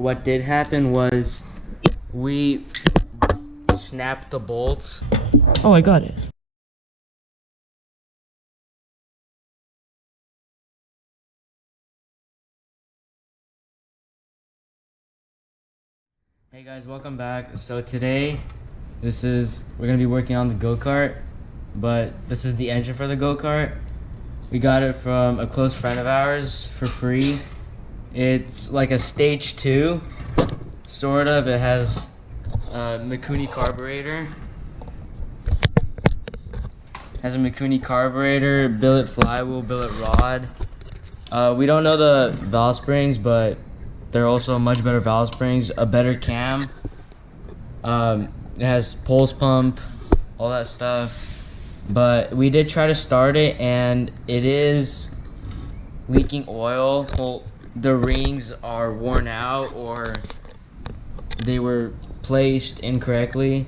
what did happen was we snapped the bolts. Oh, I got it. Hey guys, welcome back. So today, we're gonna be working on the go-kart, but this is the engine for the go-kart. We got it from a close friend of ours for free. It's like a stage 2, sort of. It has a Mikuni carburetor. Billet flywheel, billet rod. We don't know the valve springs, but they're also much better valve springs, a better cam. It has pulse pump, all that stuff. But we did try to start it, and it is leaking oil. Well, the rings are worn out, or they were placed incorrectly,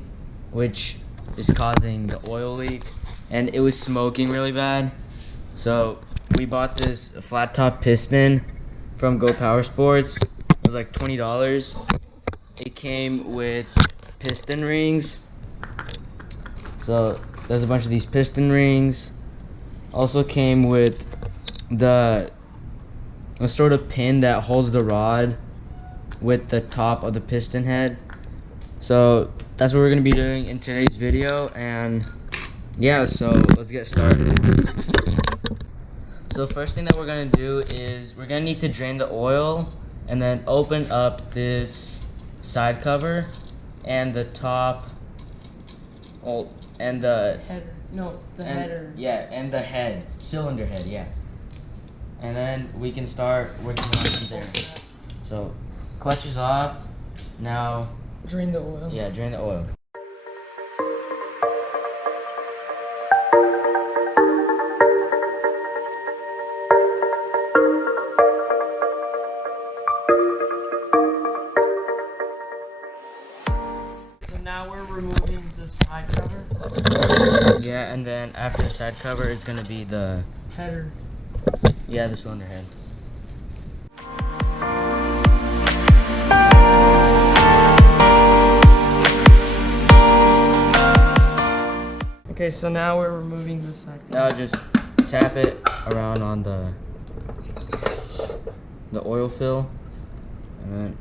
which is causing the oil leak. And it was smoking really bad. So we bought this flat top piston from Go Power Sports. It was like $20. It came with piston rings. So there's a bunch of these piston rings. Also came with a sort of pin that holds the rod with the top of the piston head. So that's what we're gonna be doing in today's video, and yeah, so let's get started. So first thing that we're gonna do is we're gonna need to drain the oil and then open up this side cover and the top, and the Header. No, the header. Yeah, and the head, cylinder head, yeah. And then we can start working on from there. So clutch is off. Now Drain the oil. yeah, drain the oil. So now we're removing the side cover. Yeah, and then after the side cover, it's gonna be the Header. yeah, the cylinder head. Okay, so now we're removing the side cover. Now just tap it around on the oil fill, and then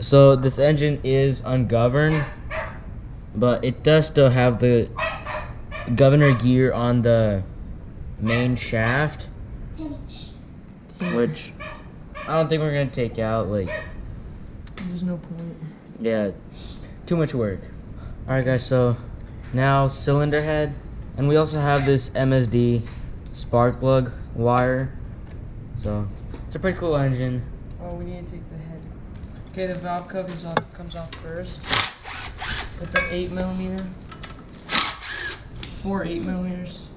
so this engine is ungoverned, but it does still have the governor gear on the main shaft, which I don't think we're gonna take out. Like, There's no point. yeah, too much work. Alright guys, so now cylinder head, and we also have this MSD spark plug wire. So it's a pretty cool engine. Oh, we need to take the head. Okay, the valve comes off first. It's an 8mm. 4 8mm.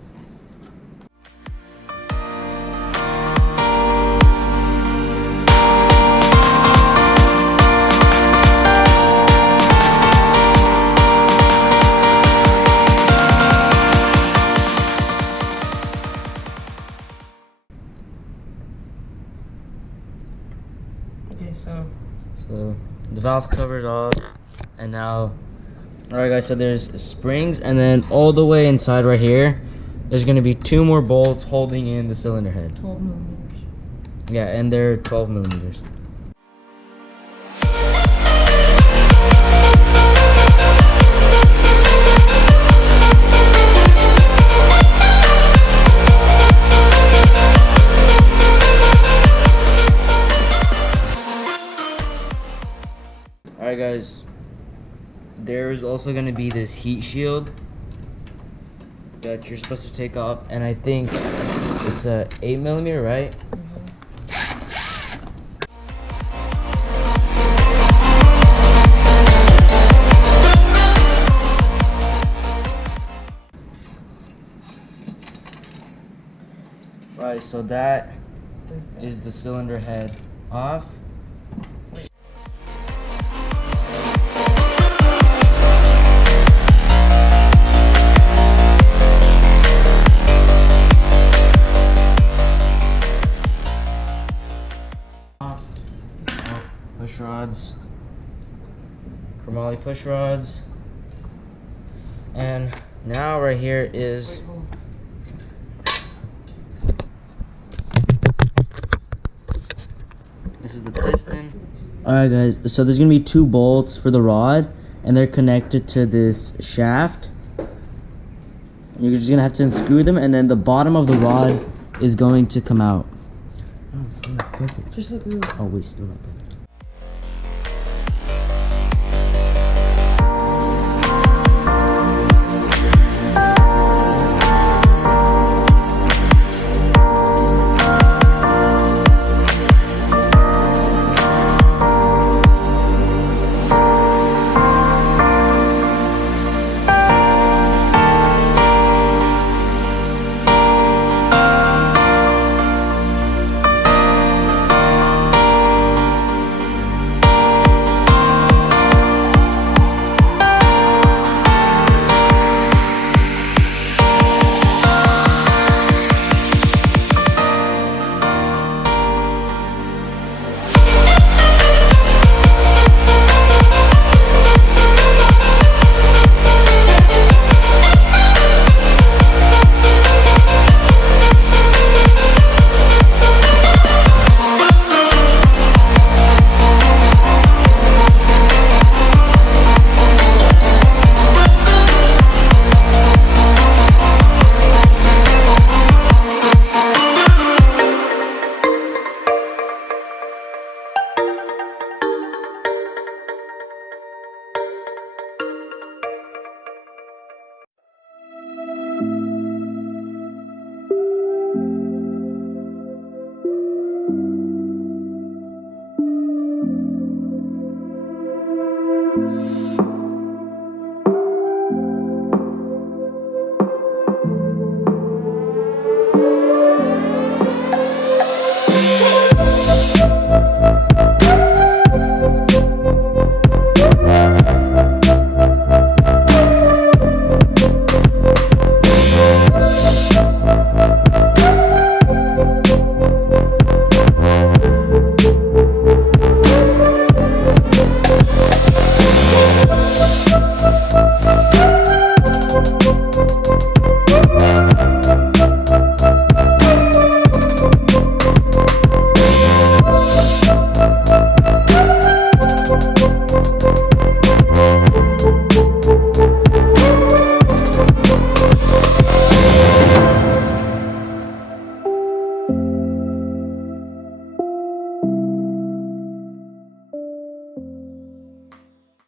Okay, so the valve cover's off, and now, alright guys, so there's springs, and then all the way inside right here, there's gonna be 2 more bolts holding in the cylinder head. 12mm. Yeah, and they're 12mm. Alright guys, there's also going to be this heat shield that you're supposed to take off, and I think it's a 8mm, right? Right, so that is the cylinder head off. poly push rods. And now right here is this is the piston. Alright guys, so there's gonna be 2 bolts for the rod and they're connected to this shaft. You're just gonna have to unscrew them and then the bottom of the rod is going to come out. Just look through. Oh wait, still not perfect.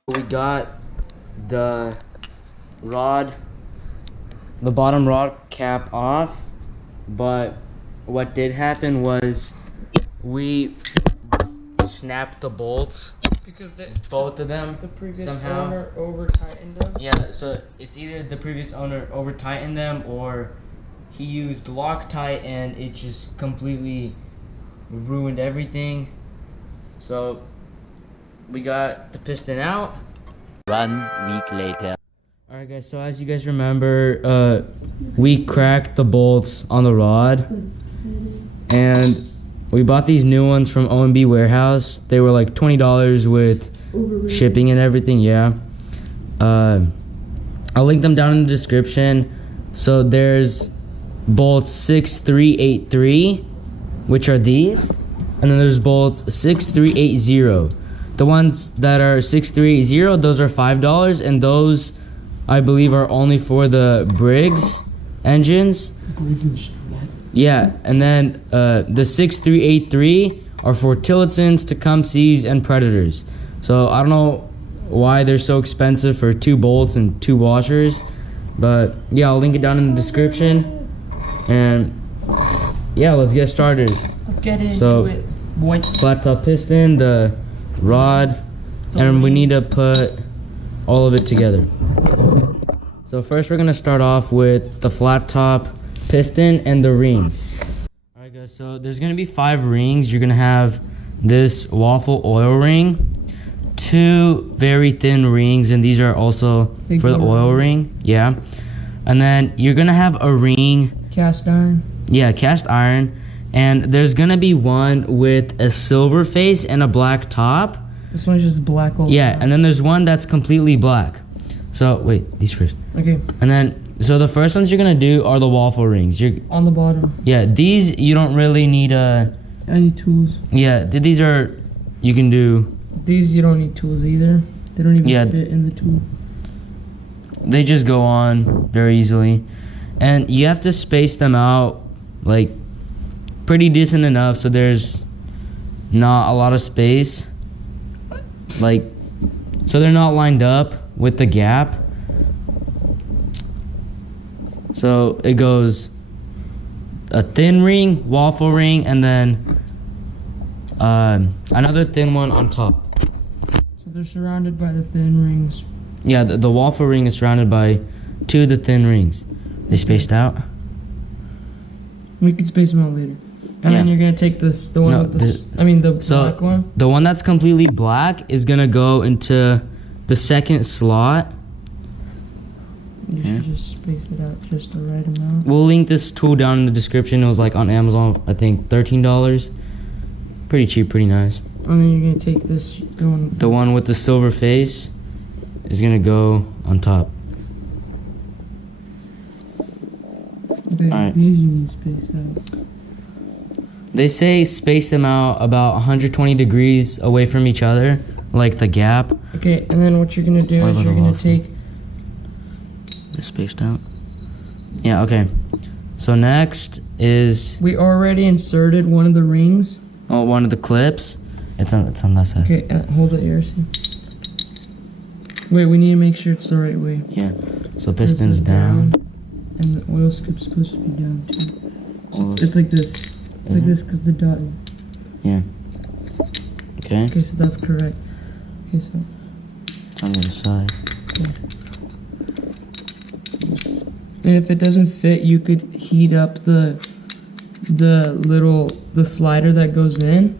We got the bottom rod cap off, but what did happen was we snapped the bolts, Because both of them, the previous somehow. owner over tightened them. Yeah, so it's either the previous owner over tightened them or he used Loctite and it just completely ruined everything. So we got the piston out. 1 week later. Alright guys, so as you guys remember, we cracked the bolts on the rod and we bought these new ones from O&B Warehouse. They were like $20 with shipping and everything, yeah. I'll link them down in the description. So there's bolts 6383, which are these, and then there's bolts 6380. The ones that are 6380, those are $5, and those I believe are only for the Briggs engines. Yeah, and then the 6383 are for Tillotsons, Tecumsehs, and Predators. So I don't know why they're so expensive for 2 bolts and 2 washers, but yeah, I'll link it down in the description. And yeah, let's get started. Let's get into it, boys. Flat top piston, the rod, and we need to put all of it together. So first we're gonna start off with the flat top piston and the rings. Alright guys, so there's gonna be 5 rings. You're gonna have this waffle oil ring, 2 very thin rings, and these are also for the oil ring. Yeah. And then you're gonna have a ring, Cast iron. yeah, cast iron, and there's gonna be one with a silver face and a black top. This one's just black all Yeah, around. and then there's one that's completely black. So wait, these first. Okay, And then so the first ones you're gonna do are the waffle rings. on the bottom. Yeah, these you don't really need Any tools? yeah, these are you can do. These you don't need tools either. They don't even Yeah. fit in the tool. They just go on very easily, and you have to space them out like pretty decent enough so there's not a lot of space, like so they're not lined up with the gap. So it goes a thin ring, waffle ring, and then another thin one on top. So they're surrounded by the thin rings. Yeah, the waffle ring is surrounded by 2 of the thin rings. They spaced out. We can space them out later. And then Yeah. you're gonna take the one No, with the So black one. the one that's completely black is gonna go into the second slot. You should just space it out just the right amount. We'll link this tool down in the description. It was like on Amazon, I think $13. Pretty cheap, pretty nice. And then you're gonna take this going. The one with the silver face is gonna go on top. Okay, Alright. these you need to space out. They say space them out about 120 degrees away from each other, like the gap. Okay, and then what you're gonna do Or is the you're gonna waffle. take. They're spaced out. Yeah, okay. So next is We already inserted one of the rings. one of the clips. It's on that side. Okay, hold it here. See. Wait, we need to make sure it's the right way. Yeah. So This piston's is down. and the oil scoop's supposed to be down too. So Oil it's like this. It's like Mhm. this because the dot is. Yeah. Okay. Okay, so that's correct. Okay, so. On the other side. And if it doesn't fit, you could heat up the slider that goes in,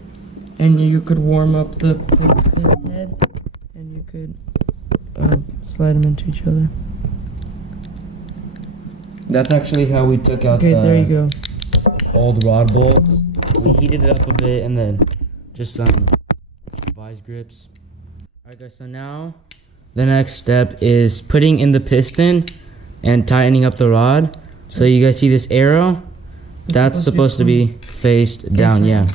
and you could warm up the piston head, and you could slide them into each other. That's actually how we took out Okay, there you go. old rod bolts. We heated it up a bit and then just some vise grips. Alright guys, so now the next step is putting in the piston and tightening up the rod. So you guys see this arrow? That's supposed to be faced down, yeah.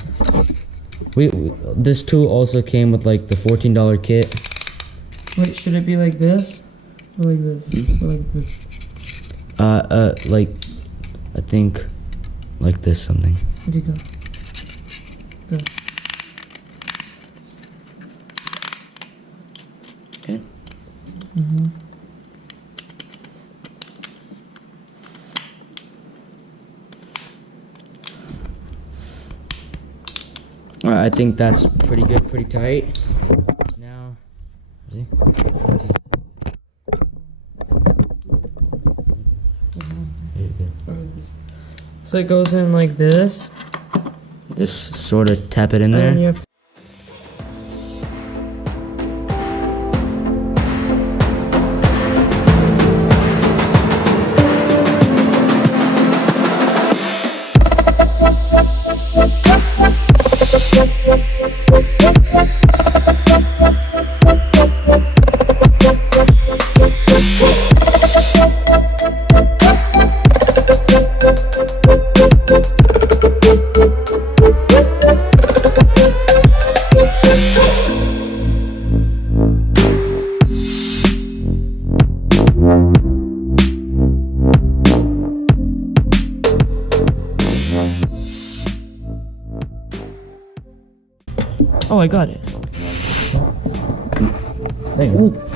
We this tool also came with like the $14 kit. Wait, should it be like this? Or like this? Or like this? Like I think like this something. Okay, go. Go. Okay. Mm-hmm. Alright, I think that's pretty good, pretty tight. Now, see? So it goes in like this. Just sort of tap it in And then you there. have to. Oh, I got it. There you go.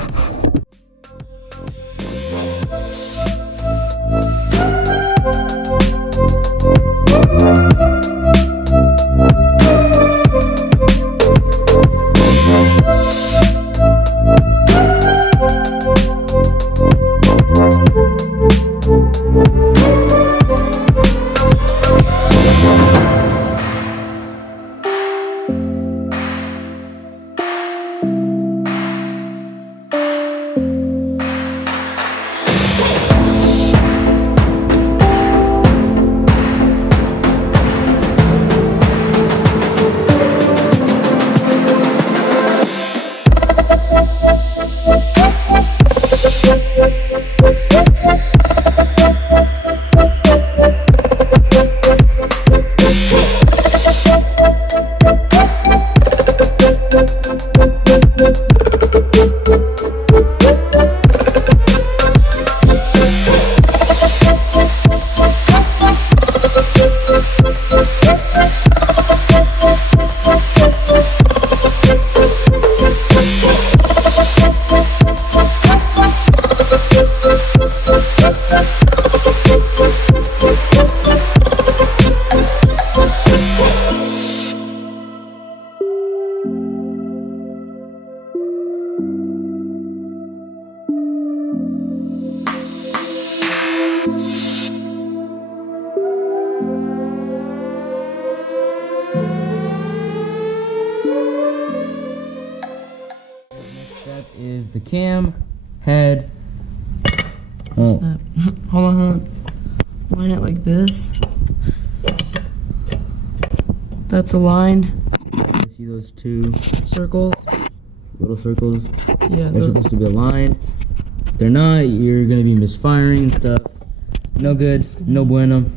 the cam, head. Hold on. Line it like this. That's aligned. You see those two Circles. little circles? Yeah. They're supposed to be aligned. If they're not, you're gonna be misfiring and stuff. No good, no bueno.